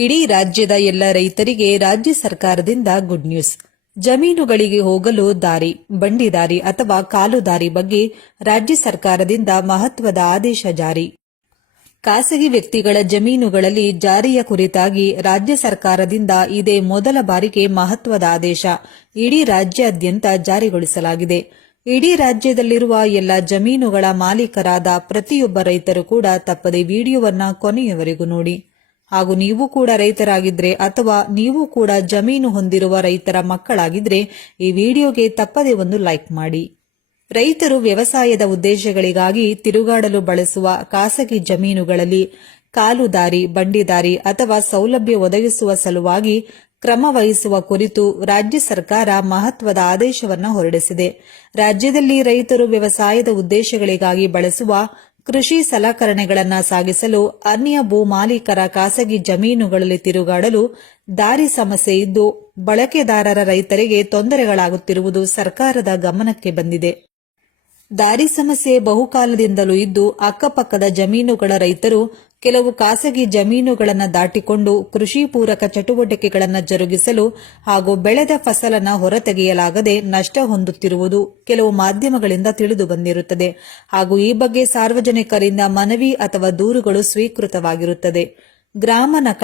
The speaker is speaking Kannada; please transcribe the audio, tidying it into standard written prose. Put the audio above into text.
ಇಡೀ ರಾಜ್ಯದ ಎಲ್ಲ ರೈತರಿಗೆ ರಾಜ್ಯ ಸರ್ಕಾರದಿಂದ ಗುಡ್ ನ್ಯೂಸ್. ಜಮೀನುಗಳಿಗೆ ಹೋಗಲು ದಾರಿ, ಬಂಡಿ ದಾರಿ ಅಥವಾ ಕಾಲು ದಾರಿ ಬಗ್ಗೆ ರಾಜ್ಯ ಸರ್ಕಾರದಿಂದ ಮಹತ್ವದ ಆದೇಶ ಜಾರಿ. ಖಾಸಗಿ ವ್ಯಕ್ತಿಗಳ ಜಮೀನುಗಳಲ್ಲಿ ಜಾರಿಯ ಕುರಿತಾಗಿ ರಾಜ್ಯ ಸರ್ಕಾರದಿಂದ ಇದೇ ಮೊದಲ ಬಾರಿಗೆ ಮಹತ್ವದ ಆದೇಶ ಇಡೀ ರಾಜ್ಯಾದ್ಯಂತ ಜಾರಿಗೊಳಿಸಲಾಗಿದೆ. ಇಡೀ ರಾಜ್ಯದಲ್ಲಿರುವ ಎಲ್ಲ ಜಮೀನುಗಳ ಮಾಲೀಕರಾದ ಪ್ರತಿಯೊಬ್ಬ ರೈತರು ಕೂಡ ತಪ್ಪದೆ ವಿಡಿಯೋವನ್ನ ಕೊನೆಯವರೆಗೂ ನೋಡಿ. ಹಾಗೂ ನೀವು ಕೂಡ ರೈತರಾಗಿದ್ರೆ ಅಥವಾ ನೀವು ಕೂಡ ಜಮೀನು ಹೊಂದಿರುವ ರೈತರ ಮಕ್ಕಳಾಗಿದ್ರೆ ಈ ವಿಡಿಯೋಗೆ ತಪ್ಪದೆ ಒಂದು ಲೈಕ್ ಮಾಡಿ. ರೈತರು ವ್ಯವಸಾಯದ ಉದ್ದೇಶಗಳಿಗಾಗಿ ತಿರುಗಾಡಲು ಬಳಸುವ ಖಾಸಗಿ ಜಮೀನುಗಳಲ್ಲಿ ಕಾಲು ದಾರಿ, ಬಂಡಿ ದಾರಿ ಅಥವಾ ಸೌಲಭ್ಯ ಒದಗಿಸುವ ಸಲುವಾಗಿ ಕ್ರಮ ವಹಿಸುವ ಕುರಿತು ರಾಜ್ಯ ಸರ್ಕಾರ ಮಹತ್ವದ ಆದೇಶವನ್ನು ಹೊರಡಿಸಿದೆ. ರಾಜ್ಯದಲ್ಲಿ ರೈತರು ವ್ಯವಸಾಯದ ಉದ್ದೇಶಗಳಿಗಾಗಿ ಬಳಸುವ ಕೃಷಿ ಸಲಕರಣೆಗಳನ್ನು ಸಾಗಿಸಲು ಅನ್ಯ ಭೂ ಮಾಲೀಕರ ಖಾಸಗಿ ಜಮೀನುಗಳಲ್ಲಿ ತಿರುಗಾಡಲು ದಾರಿ ಸಮಸ್ಯೆ ಇದ್ದು ಬಳಕೆದಾರರ ರೈತರಿಗೆ ತೊಂದರೆಗಳಾಗುತ್ತಿರುವುದು ಸರ್ಕಾರದ ಗಮನಕ್ಕೆ ಬಂದಿದೆ. ದಾರಿ ಸಮಸ್ಯೆ ಬಹುಕಾಲದಿಂದಲೂ ಇದ್ದು ಅಕ್ಕಪಕ್ಕದ ಜಮೀನುಗಳ ರೈತರು ಕೆಲವು ಖಾಸಗಿ ಜಮೀನುಗಳನ್ನು ದಾಟಿಕೊಂಡು ಕೃಷಿ ಪೂರಕ ಚಟುವಟಿಕೆಗಳನ್ನು ಜರುಗಿಸಲು ಹಾಗೂ ಬೆಳೆದ ಫಸಲನ್ನು ಹೊರತೆಗೆಯಲಾಗದೆ ನಷ್ಟ ಹೊಂದುತ್ತಿರುವುದು ಕೆಲವು ಮಾಧ್ಯಮಗಳಿಂದ ತಿಳಿದು ಬಂದಿರುತ್ತದೆ. ಹಾಗೂ ಈ ಬಗ್ಗೆ ಸಾರ್ವಜನಿಕರಿಂದ ಮನವಿ ಅಥವಾ ದೂರುಗಳು ಸ್ವೀಕೃತವಾಗಿರುತ್ತದೆ. ಗ್ರಾಮ ನಕಾಶೆ